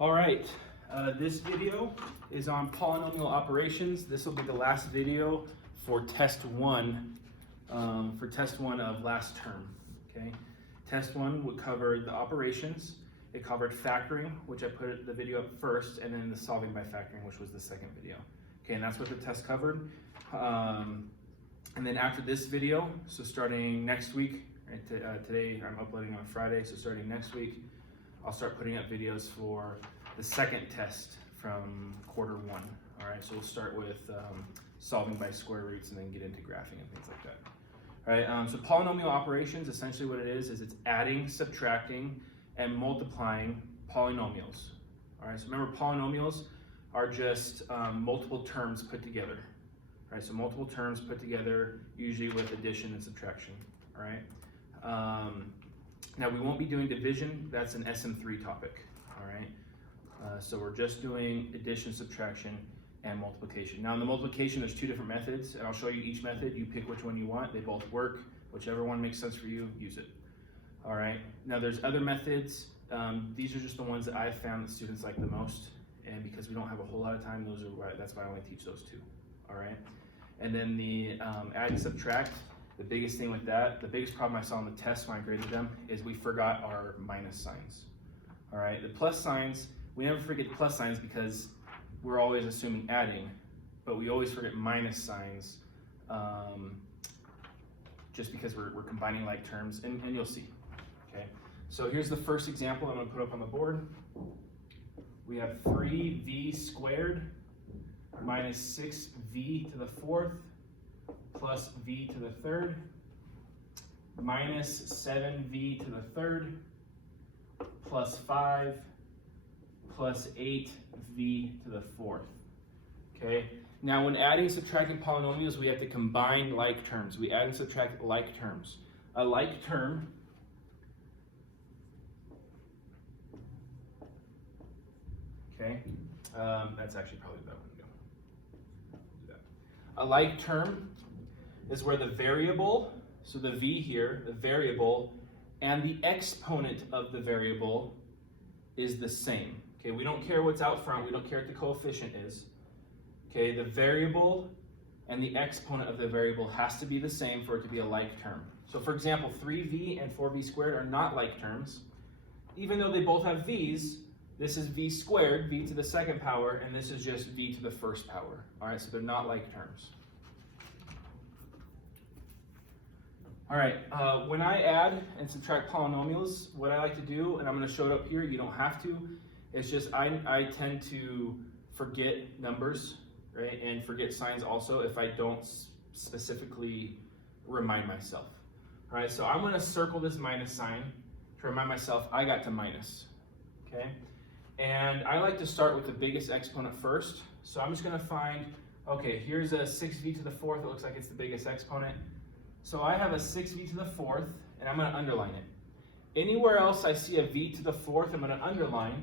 All right, this video is on polynomial operations. This will be the last video for test one, of last term, okay? Test one would cover the operations. It covered factoring, which I put the video up first, and then the solving by factoring, which was the second video. Okay, and that's what the test covered. And then after this video, so starting next week, right, today I'm uploading on Friday, so starting next week, I'll start putting up videos for the second test from quarter one. All right, so we'll start with solving by square roots and then get into graphing and things like that. All right, so polynomial operations, essentially what it is it's adding, subtracting, and multiplying polynomials. All right, so remember polynomials are just multiple terms put together. All right, so multiple terms put together, usually with addition and subtraction. All right. Now we won't be doing division, that's an SM3 topic, all right? So we're just doing addition, subtraction, and multiplication. Now in the multiplication, there's two different methods, and I'll show you each method. You pick which one you want, they both work. Whichever one makes sense for you, use it. All right, now there's other methods. These are just the ones that I've found that students like the most, and because we don't have a whole lot of time, that's why I only teach those two, all right? And then the add and subtract, the biggest thing with that, the biggest problem I saw in the test when I graded them is we forgot our minus signs. All right, the plus signs, we never forget plus signs because we're always assuming adding, but we always forget minus signs just because we're combining like terms, and you'll see, okay? So here's the first example I'm gonna put up on the board. We have 3v squared minus 6v to the fourth plus v to the third, minus 7v to the third, plus 5, plus 8v to the fourth, okay? Now when adding, subtracting polynomials, we have to combine like terms. We add and subtract like terms. A like term okay, that's actually probably the better one to do. A like term is where the variable, so the v here, the variable, and the exponent of the variable is the same. Okay, we don't care what's out front, we don't care what the coefficient is. Okay, the variable and the exponent of the variable has to be the same for it to be a like term. So for example, 3v and 4v squared are not like terms. Even though they both have v's, this is v squared, v to the second power, and this is just v to the first power. All right, so they're not like terms. All right, when I add and subtract polynomials, what I like to do, and I'm going to show it up here, you don't have to, it's just I tend to forget numbers, right, and forget signs also if I don't specifically remind myself. All right, so I'm going to circle this minus sign to remind myself I got to minus, okay? And I like to start with the biggest exponent first, so I'm just going to find, okay, here's a 6v to the fourth, it looks like it's the biggest exponent. So I have a 6v to the fourth, and I'm going to underline it. Anywhere else I see a v to the fourth, I'm going to underline,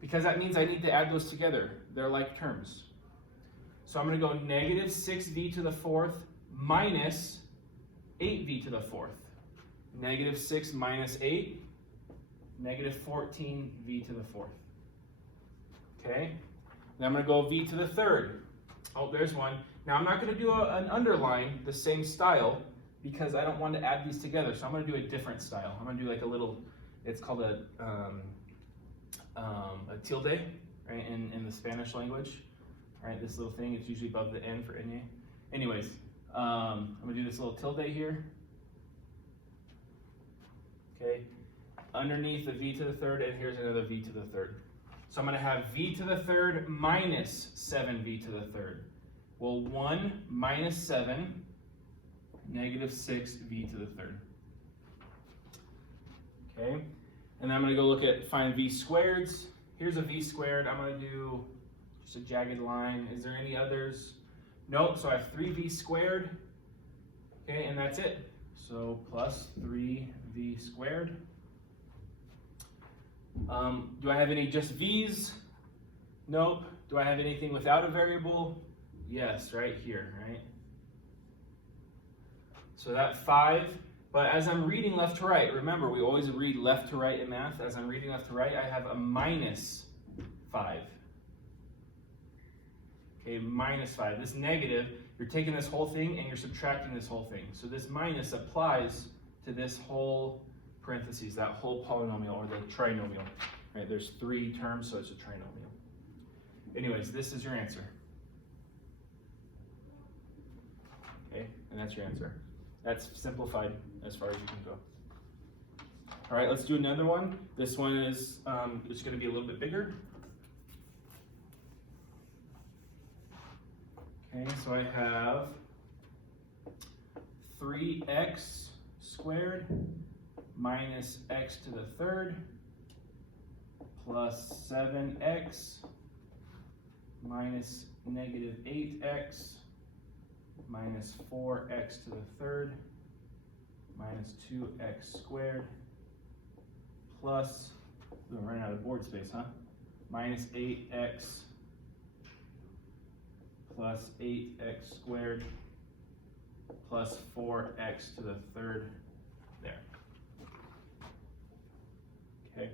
because that means I need to add those together. They're like terms. So I'm going to go negative 6v to the fourth minus 8v to the fourth. Negative 6 minus 8, negative 14v to the fourth. Okay? Then I'm going to go v to the third. Oh, there's one. Now I'm not going to do an underline the same style because I don't want to add these together. So I'm going to do a different style. I'm going to do like a little, it's called a tilde, right, in the Spanish language. Right, this little thing, it's usually above the N for N. Anyways, I'm going to do this little tilde here. Okay, underneath the v to the third, and here's another v to the third. So I'm going to have v to the third minus 7v to the third. Well, 1 minus 7, negative 6v to the third. Okay, and then I'm going to go look at find v squareds. Here's a v squared. I'm going to do just a jagged line. Is there any others? Nope, so I have 3v squared. Okay, and that's it. So plus 3v squared. Do I have any just v's? Nope. Do I have anything without a variable? Yes, right here, right? So that 5 But as I'm reading left to right, remember we always read left to right in math. As I'm reading left to right, I have a minus 5. Okay, minus 5. This negative, you're taking this whole thing and you're subtracting this whole thing. So this minus applies to this whole parentheses, that whole polynomial or the trinomial. Right? There's 3 terms, so it's a trinomial. Anyways, this is your answer. Okay, and that's your answer. That's simplified as far as you can go. All right, let's do another one. This one is it's going to be a little bit bigger. Okay, so I have 3x squared minus x to the third plus 7x minus negative 8x minus 4x to the third minus 2x squared plus, we're running out of board space, huh? Minus 8x plus 8x squared plus 4x to the third there. Okay.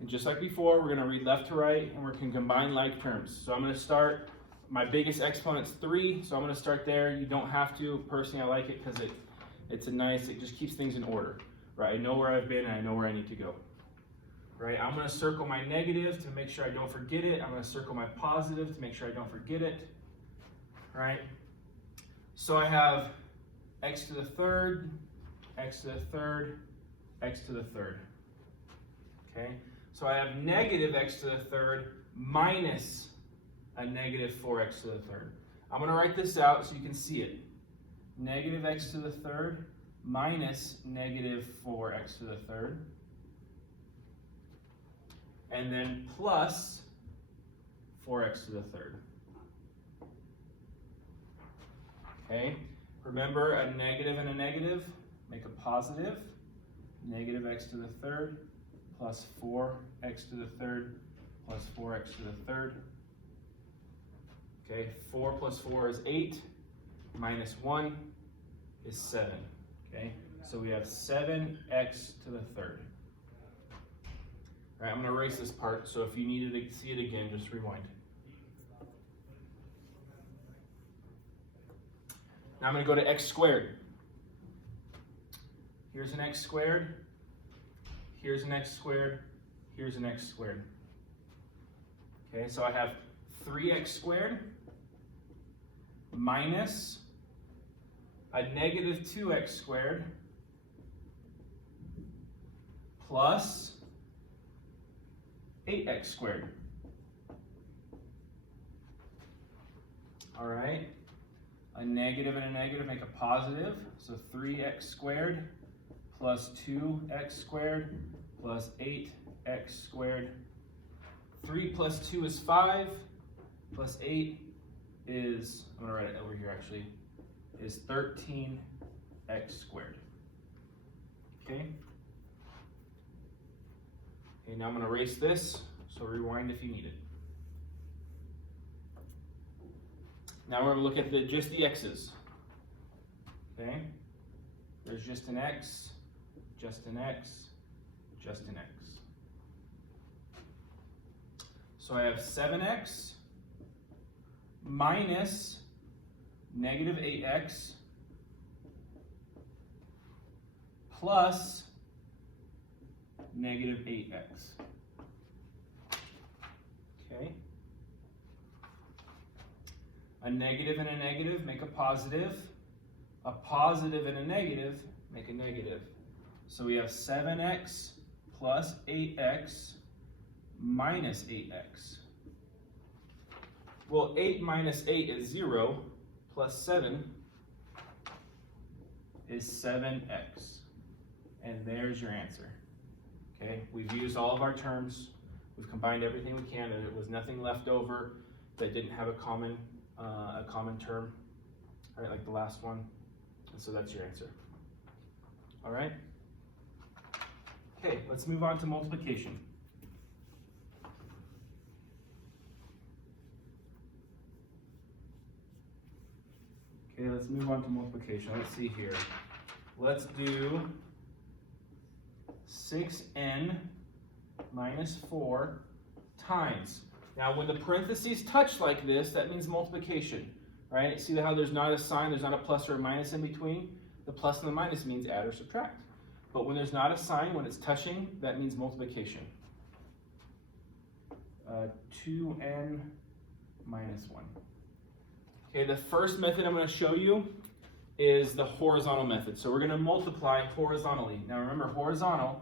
And just like before, we're going to read left to right and we can combine like terms. So I'm going to start, my biggest exponent's 3, so I'm going to start there. You don't have to. Personally, I like it because it's a nice, it just keeps things in order. Right? I know where I've been and I know where I need to go. Right? I'm going to circle my negative to make sure I don't forget it. I'm going to circle my positive to make sure I don't forget it. Right? So I have x to the third, x to the third, x to the third. Okay? So I have negative x to the third minus a negative 4x to the third. I'm going to write this out so you can see it. Negative x to the third minus negative 4x to the third. And then plus 4x to the third. Okay? Remember, a negative and a negative make a positive. Negative x to the third plus 4x to the third plus 4x to the third. Okay, 4 plus 4 is 8, minus 1 is 7. Okay, so we have 7x to the third. All right, I'm going to erase this part, so if you needed to see it again, just rewind. Now I'm going to go to x squared. Here's an x squared. Here's an x squared. Here's an x squared. Okay, so I have 3x squared minus a negative 2x squared plus 8x squared. All right, a negative and a negative make a positive, so 3x squared plus 2x squared plus 8x squared. 3 plus 2 is 5, plus 8 is, I'm going to write it over here actually, is 13x squared. Okay? Okay, now I'm going to erase this, so rewind if you need it. Now we're going to look at just the x's. Okay? There's just an x, just an x, just an x. So I have 7x minus negative 8x plus negative 8x. Okay. A negative and a negative make a positive. A positive and a negative make a negative. So we have 7x plus 8x minus 8x. Well, 8 minus 8 is 0, plus 7 is 7x. And there's your answer. Okay, we've used all of our terms. We've combined everything we can, and there was nothing left over that didn't have a common term, right, like the last one. And so that's your answer. All right? Okay, let's move on to multiplication. Okay, let's move on to multiplication. Let's see here. let's do 6n minus 4 times. Now when the parentheses touch like this, that means multiplication, right? See how there's not a sign, there's not a plus or a minus in between? The plus and the minus means add or subtract. But when there's not a sign, when it's touching, that means multiplication. 2n minus 1. Okay, the first method I'm going to show you is the horizontal method. So we're going to multiply horizontally. Now remember, horizontal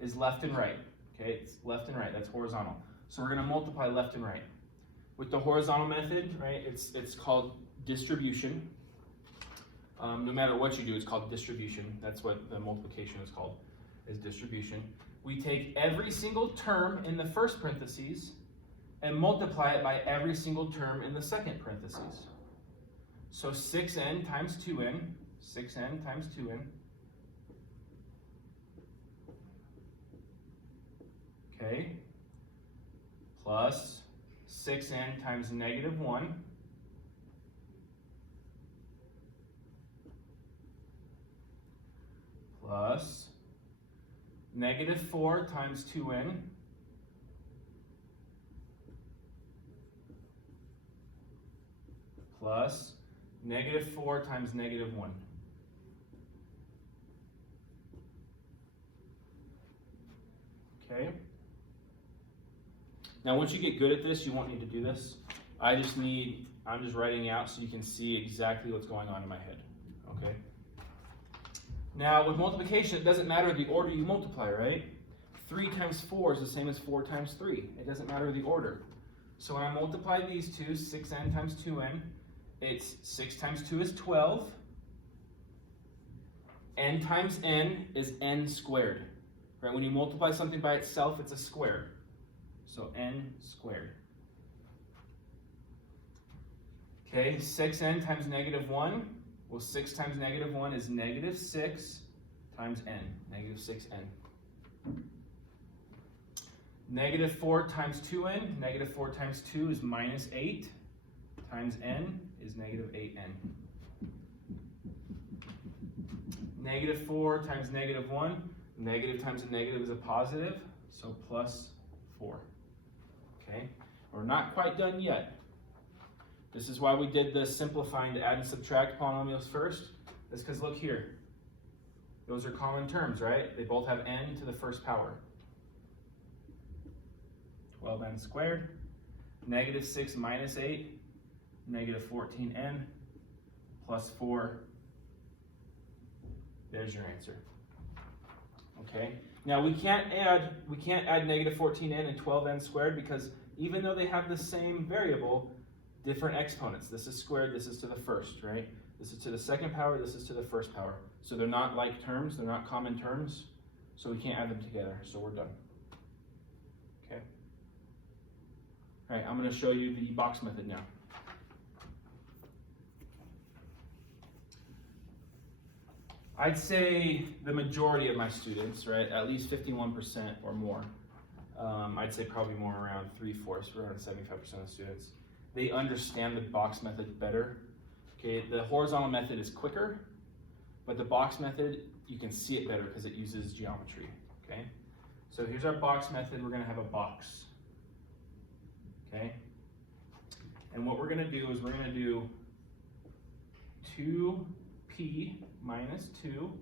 is left and right. Okay, it's left and right, that's horizontal. So we're going to multiply left and right. With the horizontal method, right, it's called distribution. No matter what you do, it's called distribution. That's what the multiplication is called, is distribution. We take every single term in the first parentheses and multiply it by every single term in the second parentheses. So 6n times 2n, 6n times 2n, okay, plus 6n times negative 1, plus negative 4 times 2n, plus negative 4 times negative 1. Okay? Now once you get good at this, you won't need to do this. I'm just writing out so you can see exactly what's going on in my head. Okay? Now with multiplication, it doesn't matter the order you multiply, right? 3 times 4 is the same as 4 times 3. It doesn't matter the order. So when I multiply these two, 6n times 2n, it's 6 times 2 is 12. N times n is n squared. Right? When you multiply something by itself, it's a square. So n squared. Okay, 6n times negative 1. Well, 6 times negative 1 is negative 6 times n, negative 6n. Negative 4 times 2n, negative 4 times 2 is minus 8 times n is negative 8n. Negative 4 times negative 1, negative times a negative is a positive, so plus 4. Okay, we're not quite done yet. This is why we did the simplifying to add and subtract polynomials first. That's because look here. Those are common terms, right? They both have n to the first power. 12n squared, negative 6 minus 8, negative 14n, plus 4. There's your answer. Okay. Now we can't add negative 14n and 12n squared because even though they have the same variable, different exponents. This is squared, this is to the first, right? This is to the second power, this is to the first power. So they're not like terms, they're not common terms, so we can't add them together, so we're done. Okay? All right, I'm going to show you the box method now. I'd say the majority of my students, right, at least 51% or more, I'd say probably more around 3/4, around 75% of students, they understand the box method better. Okay, the horizontal method is quicker, but the box method, you can see it better because it uses geometry. Okay, so here's our box method. We're going to have a box. Okay, and what we're going to do is we're going to do 2p minus 2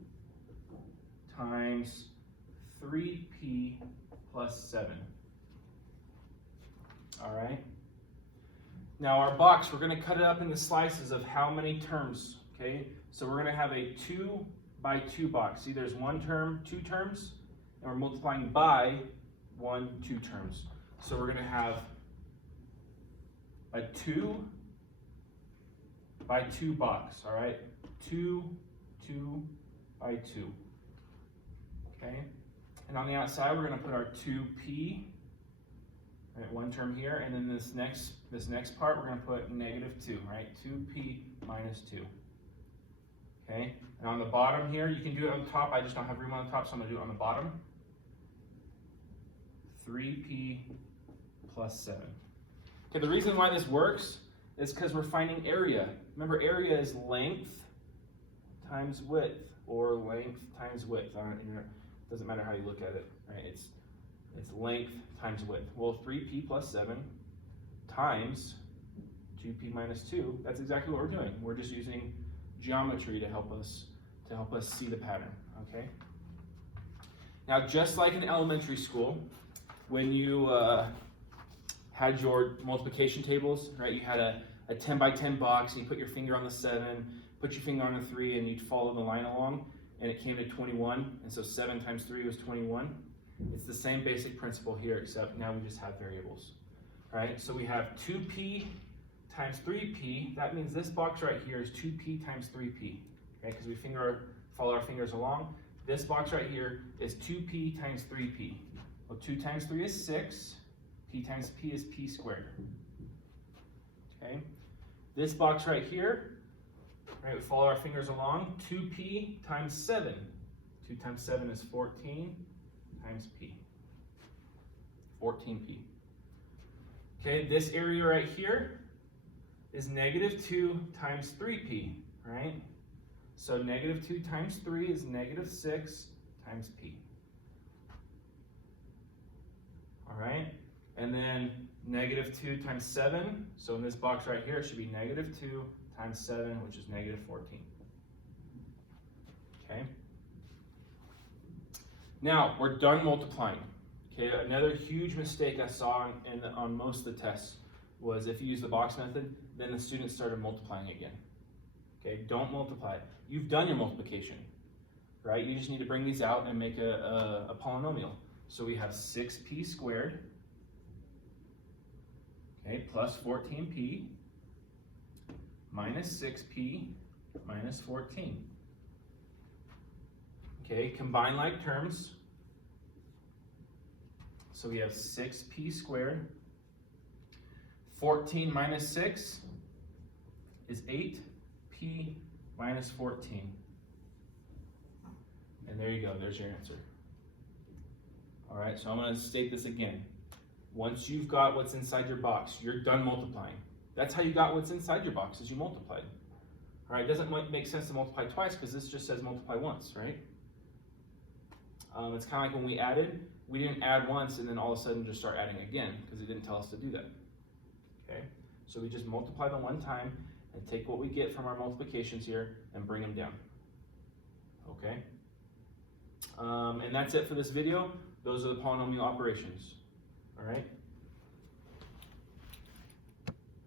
times 3p plus 7. All right. Now our box, we're going to cut it up into slices of how many terms, okay? So we're going to have a 2 by 2 box. See, there's one term, 2 terms, and we're multiplying by 1, 2 terms. So we're going to have a 2 by 2 box, all right? 2, 2 by 2, okay? And on the outside, we're going to put our 2p, right, one term here, and then this next part, we're going to put negative 2, right? 2p minus 2, okay? And on the bottom here, you can do it on the top. I just don't have room on the top, so I'm going to do it on the bottom. 3p plus 7. Okay, the reason why this works is because we're finding area. Remember, area is length times width. or length times width. Doesn't matter how you look at it, right? It's length times width. Well, 3p plus 7 times 2p minus 2, that's exactly what we're doing. We're just using geometry to help us see the pattern, okay? Now, just like in elementary school, when you had your multiplication tables, right? You had a 10 by 10 box, and you put your finger on the 7, put your finger on the 3, and you'd follow the line along, and it came to 21, and so 7 times 3 was 21. It's the same basic principle here, except now we just have variables, right? So we have 2p times 3p. That means this box right here is 2p times 3p, okay? Because we follow our fingers along. This box right here is 2p times 3p. Well, 2 times 3 is 6. P times p is p squared. Okay? This box right here, right, we follow our fingers along. 2p times 7. 2 times 7 is 14 times p. 14p. Okay, this area right here is negative 2 times 3p, right? So negative 2 times 3 is negative 6 times p. All right? And then negative 2 times 7. So in this box right here, it should be negative 2 times 7, which is negative 14. Okay? Now, we're done multiplying. Okay, another huge mistake I saw on most of the tests was if you use the box method, then the students started multiplying again. Okay, don't multiply. You've done your multiplication, right? You just need to bring these out and make a polynomial. So we have 6p squared, okay, plus 14p minus 6p minus 14. Okay, combine like terms. So we have 6p squared. 14 minus 6 is 8p minus 14. And there you go, there's your answer. All right, so I'm going to state this again. Once you've got what's inside your box, you're done multiplying. That's how you got what's inside your box, is you multiplied. All right, it doesn't make sense to multiply twice because this just says multiply once, right? It's kind of like when we added. We didn't add once and then all of a sudden just start adding again because it didn't tell us to do that. Okay, so we just multiply them one time and take what we get from our multiplications here and bring them down. Okay, and that's it for this video. Those are the polynomial operations. All right.